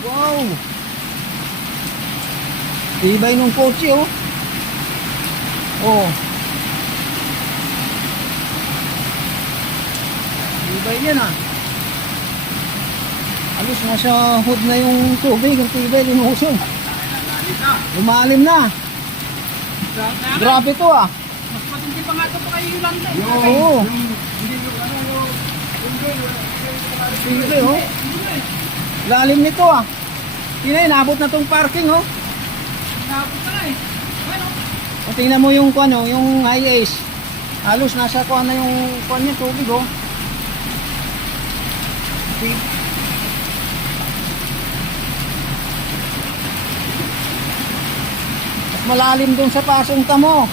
Wow! Tibay nung kotse oh. Oh. Tibay yan ah. Alos nasa hood na yung tubig. Ang tibay linuson. Lumalim na. Grabe to ah. Mas matindi pa nga ito pa kayo Yolanda. Oo. Tibay oh. Lalim nito ah. Tingnan, nabot na tong parking oh. Nabot na eh. Ano? O, tingnan mo yung ano, yung high ace. Halos nasa kuan na yung kuan niya tubig oh. Mas malalim dun sa pasong tamo.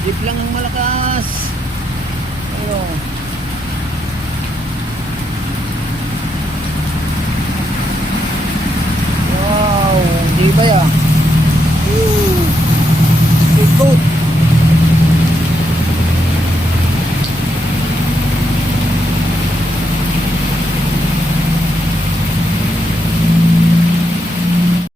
Jeep lang ang